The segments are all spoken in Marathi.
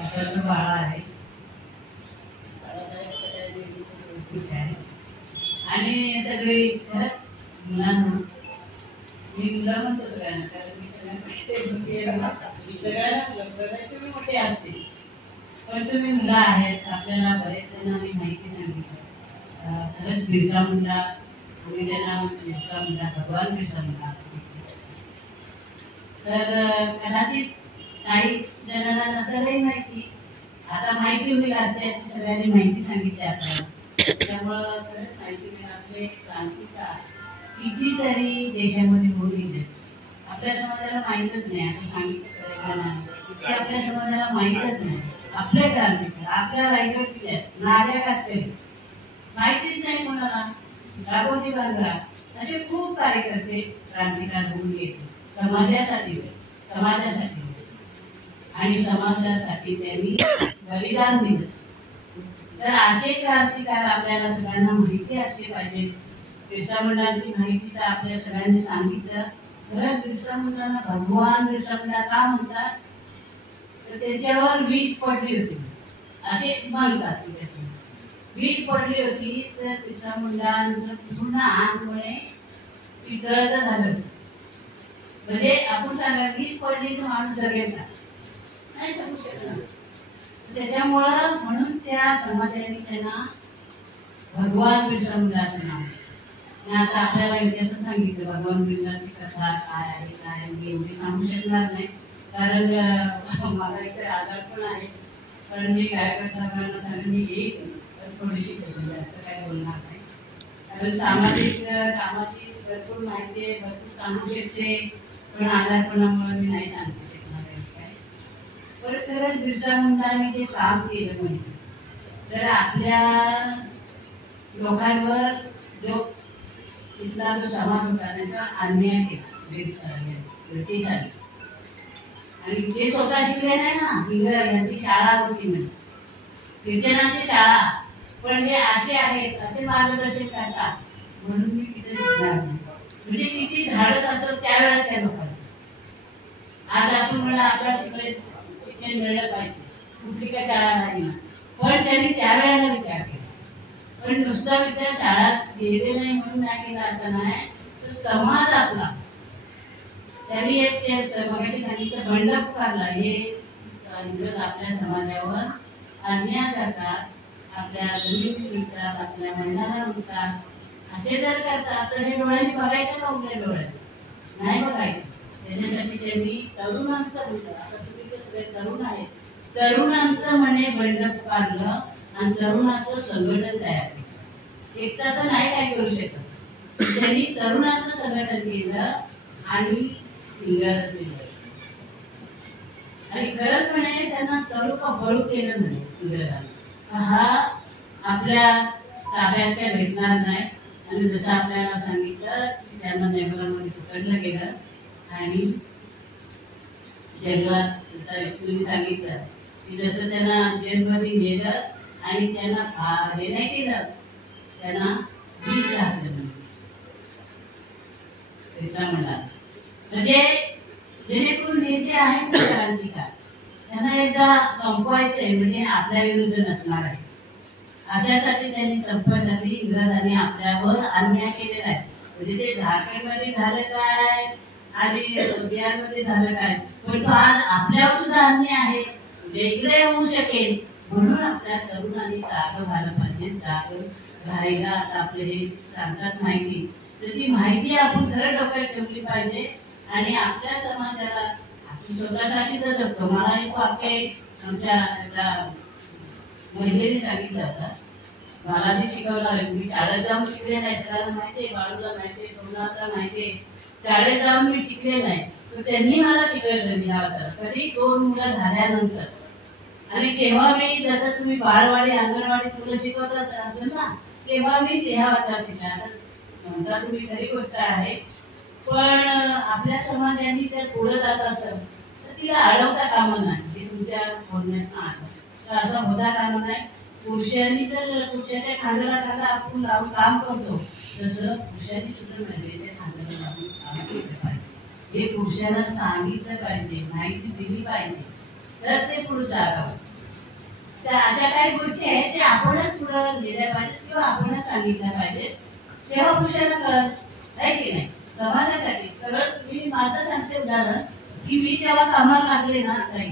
आता बाळा आहे आणि सगळी खरंच मुलांना मी मुलं म्हणतो सगळ्यांना, कारण मी सगळ्यांना तुम्ही मोठे असतील पण तुम्ही मुलं आहेत. आपल्याला बरेच जणांनी माहिती सांगितलं. खरंच बिरसा मुंडा, कोणी त्यांना बिरसा मुंडा, भगवान बिरसा मुंडा असं तर कदाचित काही जणांना नसेलही माहिती. आता माहिती होईल असते, सगळ्यांनी माहिती सांगितली आपल्याला, त्यामुळं खरंच माहिती होईल. आपले क्रांतिकार कितीतरी देशामध्ये होऊन गेले, आपल्या समाजाला माहीतच नाही. आता सांगितलं की आपल्या समाजाला माहीतच नाही. आपले क्रांतिकार आपल्या रायगड जिल्ह्यात नाल्या कातकरी माहितीच नाही कोणाला. दापोजी बांद्रा असे खूप कार्यकर्ते क्रांतिकार होऊन गेले समाजासाठी आणि समाजासाठी त्यांनी बलिदान दिलं. तर असे क्रांतिकार आपल्याला सगळ्यांना माहिती असले पाहिजे. बिरसा मुंडांची माहिती तर आपल्या सगळ्यांनी सांगितलं. खरंच बिरसा मुंडांना भगवान बिरसा मुंडा का म्हणतात, तर त्यांच्यावर वीज पडली होती असे म्हणतात. वीज पडली होती तर बिरसा मुंडांचं पूर्ण अंगमुळे पितळाचं झालं. म्हणजे आपण सांगा वीज पडली तर माणूस जगेल का, नाही जगू शकणार. त्याच्यामुळं म्हणून त्या समाजाने त्यांना भगवान बिरसा मुंडा असं नाव. आता आपल्याला इतिहास सांगितलं भगवान बिरसाची कथा काय आहे काय मी एवढी सांगू शकणार नाही, कारण मला इकडे आधार पण आहे. पण मी गायकवाड साहेबांना सांगेन मी येईल थोडीशी जास्त काय बोलणार नाही, कारण सामाजिक कामाची भरपूर माहिती आहे, भरपूर सांगू शकते, पण आजारपणामुळे मी नाही सांगू शकणार आहे काय. पण खरंच बिरसा मुंडांनी जे काम केलं म्हणजे, तर आपल्या लोकांवर जो तिथला जो समाज होता त्याचा अन्याय केला ब्रिटिशांनी. आणि ते स्वतः शिकले नाही ना, इंग्रज यांची शाळा होती म्हणजे ख्रिश्चनांची शाळा, पण जे असे आहेत असे मार्गदर्शन करतात म्हणून मी तिथे शिकणार नाही. म्हणजे किती धाडस असतं त्यावेळेला त्या लोकांचं. आज आपण म्हणा आपल्याला शिक्षण मिळलं पाहिजे, कुठली काय शाळा नाही ना, पण त्यांनी त्यावेळेला विचार केला. पण नुसता विचार शाळा गेले नाही म्हणून नाही केला असं नाही, तर समाज आपला त्यांनी एक ते मगाशी सांगितलं बंड पुकारला. हे इंग्रज आपल्या समाजावर अन्याय करतात, आपल्या जमिनी लुटतात, आपल्या महिलांना लुटतात. असे जर करतात तर हे डोळ्यांनी बघायचं का, उघड्या डोळ्यात नाही बघायचं. त्याच्यासाठी त्यांनी तरुणांचं बोललं. आता तुम्ही सगळे तरुण आहेत, तरुणांचं म्हणे बंड पुकारलं आणि तरुणांचं संघटन तयार केलं. एकटा तर नाही काय करू शकत, त्यांनी तरुणांचं संघटन केलं आणि इंग्रज दिलं. आणि खरंच म्हणे त्यांना तळू का बळू केलं म्हणे इंग्रजांना. हा आपल्या ताब्यात काय भेटणार नाही. आणि जसं आपल्याला सांगितलं की त्यांना जंगलामध्ये पकडलं गेलं आणि जंगलात विष्णूने सांगितलं की जसं त्यांना जेलमध्ये नेलं आणि त्यांना हे नाही केलं, त्यांना विष घातलं म्हणजे म्हणजे जेणेकरून हे जे आहेत क्रांतिकार त्यांना एकदा संपवायचंय, म्हणजे आपल्या विरुद्ध नसणार आहे अशासाठी त्यांनी संपवायसाठी इंग्रजांनी आपल्यावर अन्याय केलेला आहे. म्हणजे ते झारखंडमध्ये झालं काय आणि बिहारमध्ये झालं काय, पण तो आज आपल्यावर सुद्धा अन्याय आहे, वेगळे होऊ शकेल. म्हणून आपल्या तरुणांनी जागं झालं पाहिजे. जागं राहायला आता आपले हे सांगतात माहिती, तर ती माहिती आपण खरं डोक्यात ठेवली पाहिजे. आणि आपल्या समाजाला आपण स्वतःसाठी तर जगतो. मला एक वाक्य आमच्या महिलेने सांगितलं होतं, मला ते शिकवलं आहे. मी शाळेत जाऊन शिकले नाही, सगळ्यांना माहिती आहे, बाळूला माहिती आहे, सोमनाथला माहिती आहे, शाळेत जाऊन मी शिकले नाही. तर त्यांनी मला शिकवलं लिहावं कधी 2 मुलं झाल्यानंतर. आणि तेव्हा मी जसं तुम्ही बालवाडी अंगणवाडी मुलं शिकवत असेल ना, तेव्हा मी लिहावाचा शिकला. म्हणता तुम्ही खरी गोष्ट आहे, पण आपल्या समाजाने जर पुढे जात असेल तर तिला अडवता कामा नाही. हे तुमच्या बोलण्यात आलं तर असं होता कामा नाही. पुरुषांनी जर पुरुषाच्या खांद्याला खांदा आपण लावून काम करतो, तसं पुरुषांनी सुद्धा महिलेच्या खांद्याला लावून काम केलं पाहिजे. हे पुरुषाला सांगितलं पाहिजे, माहिती दिली पाहिजे, तर ते पुढे जागावं. त्या अशा काही गोष्टी आहेत त्या आपणच पुढे नेल्या पाहिजेत किंवा आपणच सांगितल्या पाहिजेत, तेव्हा पुरुषांना कळत आहे की नाही समाजासाठी. कारण मी माझं सांगते उदाहरण की मी जेव्हा कामाला लागले ना ताई,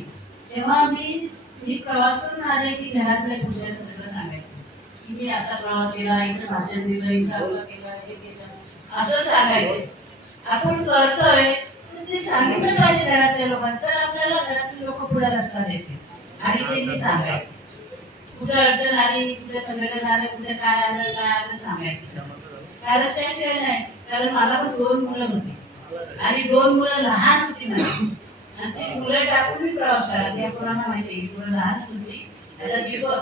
तेव्हा मी प्रवास करून आले की घरातल्या पुरुषांना सगळं सांगायचं की मी असा प्रवास केला, इथं भाषण दिलं, इथं केलं, हे केलं, असं सांगायचं. आपण करतोय तर ते सांगितलं पाहिजे घरातल्या लोकांना, तर आपल्याला घरातले लोक पुढे रस्ता देतील आणि ते मी सांगायचं. कुठं अडचण आली, कुठे संघटन आलं, कुठे काय आलं सांगायचं. कारण त्याशिवाय नाही, कारण मला पण 2 मुलं होती आणि 2 मुलं लहान होती माझी आणि ती मुलं टाकून मी प्रवास करायची. या कोणाला माहिती आहे, मुलं लहानच होती. आता दीपक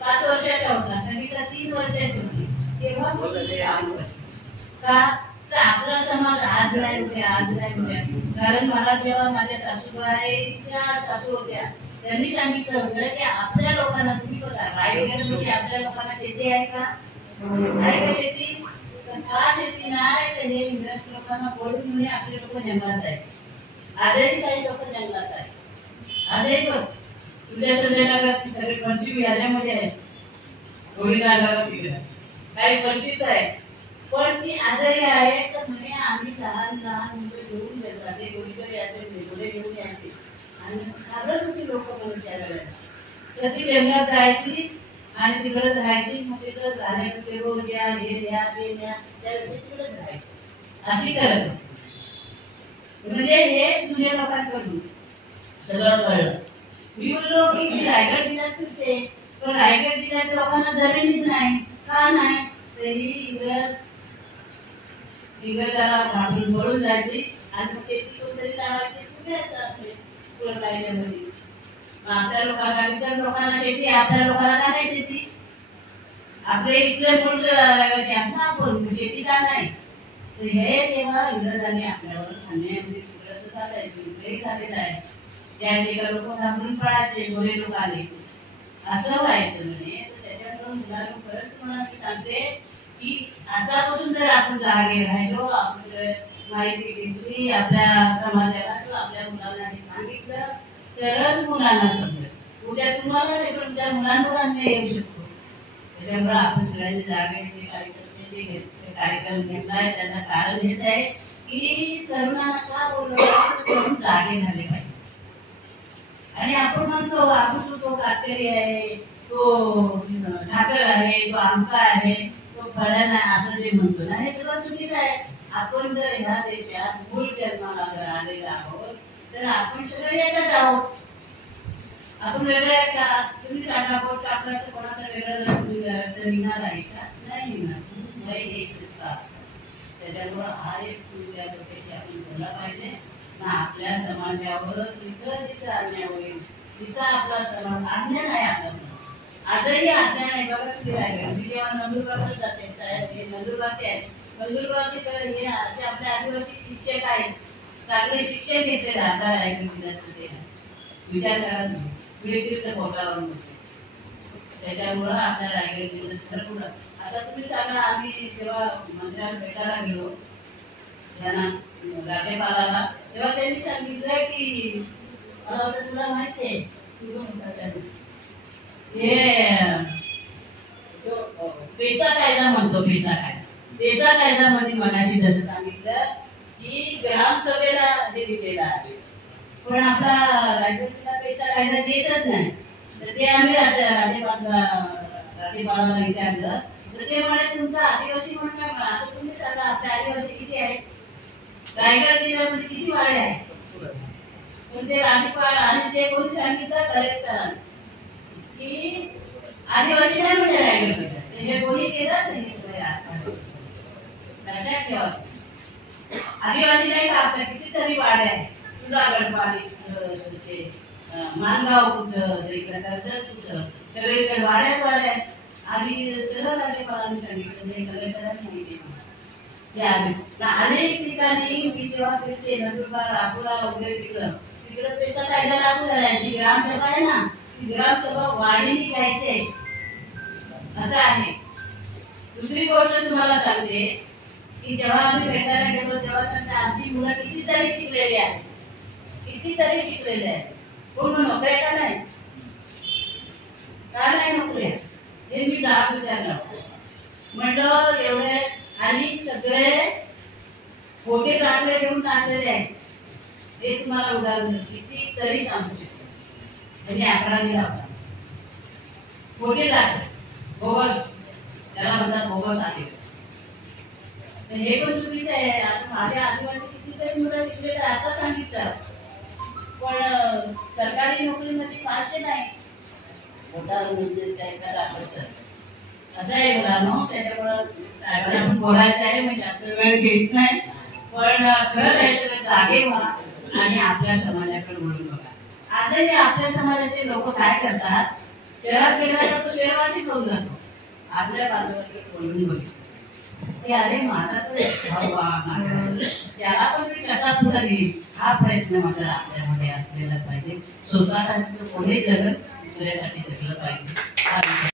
5 वर्षाचा होता, संगीता 3 वर्षाची होती. तेव्हा का तर आपला समाज आज नाही उद्या. कारण मला जेव्हा माझ्या सासूबाईच्या सासू होत्या त्यांनी सांगितलं होतं की आपल्या लोकांना, तुम्ही बघा रायगडमध्ये आपल्या लोकांना शेती आहे का? आहे का शेती? का शेती नाही, तर हे इंग्रज लोकांना बोलून म्हणजे आपले लोक जंगलात आहेत. आजही काही लोक जंगलात आहेत. आजही बघ तुझ्या संजयनगरची सगळे 25 याद्यामध्ये आहेत, गोळीनागावर तिकडे काही 25 आहेत, पण ती आजही आहे. तर म्हणजे आम्ही लहान मुलं घेऊन येतात, ते गोळीकडे यायचे, घोडे घेऊन यायचे आणि घाबरत होती लोक म्हणून त्या वेळेला. तर ती जंगलात जायची आणि तिकडेच राहायची. मग तिकडेच राहण्याचे रोज या, हे द्या, ते द्या, तिकडेच राहायची. अशी करत होती. म्हणजे हे जुन्या लोकांकडून सगळं कळलं. मी बोललो की मी रायगड जिल्ह्यात फिरते, पण रायगड जिल्ह्यात लोकांना जमिनीच नाही. का नाही? तरी त्याला घाबरून पळून जायची आणि शेती कोणतरी लावायची, पुण्याचं आपले पुढे राहिल्यामध्ये. आपल्या लोकांना, इतर लोकांना शेती, आपल्या लोकांना का नाही शेती? आपले इथले मुलं आपण शेती का नाही? तर हे तेव्हा इंग्रजांनी आपल्यावर अन्याय झालेलं आहे. त्या लोक घाबरून पळायचे, गोरे लोक आले असं व्हायचं. म्हणजे त्याच्यामुळे मुलांना परत तुम्हाला मी सांगते की आतापासून जर आपण जागे राहिलो, आपण माहिती घेतली आपल्या समाजाला किंवा आपल्या मुलांना हे सांगितलं, तरच मुलांना समजेल. उद्या तुम्हाला नाही पण त्या मुलांवर अन्याय येऊ शकतो. त्याच्यामुळे आपण सगळ्यांनी जागे कार्यक्रम घेतलाय, त्याचं कारण हेच आहे की तरुणांना का बोलवलं, तरुण जागे झाले पाहिजे. आणि आपण म्हणतो आपण तो कातकरी आहे, तो ठाकर आहे, तो आमका आहे, तो फळण आहे, असं जे म्हणतो ना, हे सगळं चुकीचं आहे. आपण जर ह्या देशात मूळ जन्माला जर आलेला आहोत तर आपण सगळे एकच आहोत. आपण वेगळे आहे का? तुम्ही सांगा, पोट कापण्याचं कोणाचं वेगळं निघणार आहे का? नाही निघणार. त्याच्यामुळं हा एक या गोष्टीची आपण बोलला पाहिजे ना. आपल्या समाजावर जिथं जिथं अन्याय होईल तिथं आपला समाज अन्याय नाही. आपला समाज आजही अन्याय नाही. बघा किती राहिलं. मी जेव्हा नंदुरबारला जाते, साहेब हे नंदुरबारचे आहेत, नंदुरबारचे हे असे आपले आदिवासी शिक्षक आहेत, चांगले शिक्षण घेतले राहतात रायगड जिल्ह्यात. विचार करा मिळतील पोटावरून. त्याच्यामुळं आपल्या रायगड जिल्ह्यात खरं. आता तुम्ही सांगा, आम्ही जेव्हा मंत्र्याला भेटायला गेलो त्यांना राज्यपालाला, तेव्हा त्यांनी सांगितलं की मला वाटतं तुला माहिती आहे हे पेसा कायदा म्हणतो. पेसा कायद्यामध्ये मगाशी जसं सांगितलं की ग्रामसभेला हे दिलेलं आहे, पण आपला राज्यातला पेसा कायदा देतच नाही. तर ते आम्ही राज्यपालाला विचारलं, तर ते म्हणे तुमचा आदिवासी म्हणून काय म्हणा. आता तुम्ही सांगा आपले आदिवासी किती आहेत? रायगड जिल्ह्यामध्ये किती वाडे आहेत? पण ते राज्यपाल आणि ते कोणी सांगितलं कलेक्टरांनी की आदिवासी नाही म्हणजे रायगड जिल्ह्यात. हे कोणी केलं नाही. लक्षात ठेवा, आदिवासी नाही का आपल्या कितीतरी वाडे आहेत. तुला गडपाडी, मानगाव कुठं, इकडे कर्जत कुठं, सगळीकडे वाड्यात आहेत. आणि सरळ राज्यपालांनी सांगितलं, कलेक्टरांनी माहिती अनेक ठिकाणी मी जेव्हा फिरते नंदुरबार, अकोला वगैरे तिकडं पेसा कायदा लागू झाला. जी ग्रामसभा आहे ना, ती ग्रामसभा वाढीने घ्यायची असं आहे. दुसरी गोष्ट तुम्हाला सांगते की जेव्हा आम्ही भेटायला गेलो तेव्हा त्यांच्या आमची मुलं कितीतरी शिकलेली आहेत, कोण नोकऱ्या का नाही. का नाही नोकऱ्या हे मी 10 विचारलं म्हटलं एवढे आणि सगळे खोटे दाखले घेऊन टाकलेले आहेत ते तुम्हाला उदाहरण किती तरी सांगू शकतो त्यांनी आकडा दिला होता खोटे दाखले बोगस त्याला म्हणतात बोगस आहे हे पण चुकीचं आहे. आता माझ्या आदिवासी कितीतरी मुलं तिकडे आता सांगितलं पण सरकारी नोकरीमध्ये फारसे नाही मोठा म्हणजे त्यांना दाखवतात असं आहे मुलांनो. त्याच्यामुळं साहेबांना पण बोलायचं आहे मी जास्त वेळ घेत नाही पण खरंच आहे सगळं जागे व्हा आणि आपल्या समाजाकडे बोलून बघा. आजही आपल्या समाजाचे लोक काय करतात शहरात गेला तर तो शहरवासीच होऊन जातो आपल्या बांधवाकडे बोलून बघितलं की अरे माझा तर भाऊ त्याला पण मी कसा पुढे घेईल हा प्रयत्न मात्र आपल्यामध्ये असलेला पाहिजे. स्वतःला कोणी जगत दुसऱ्यासाठी जगलं पाहिजे.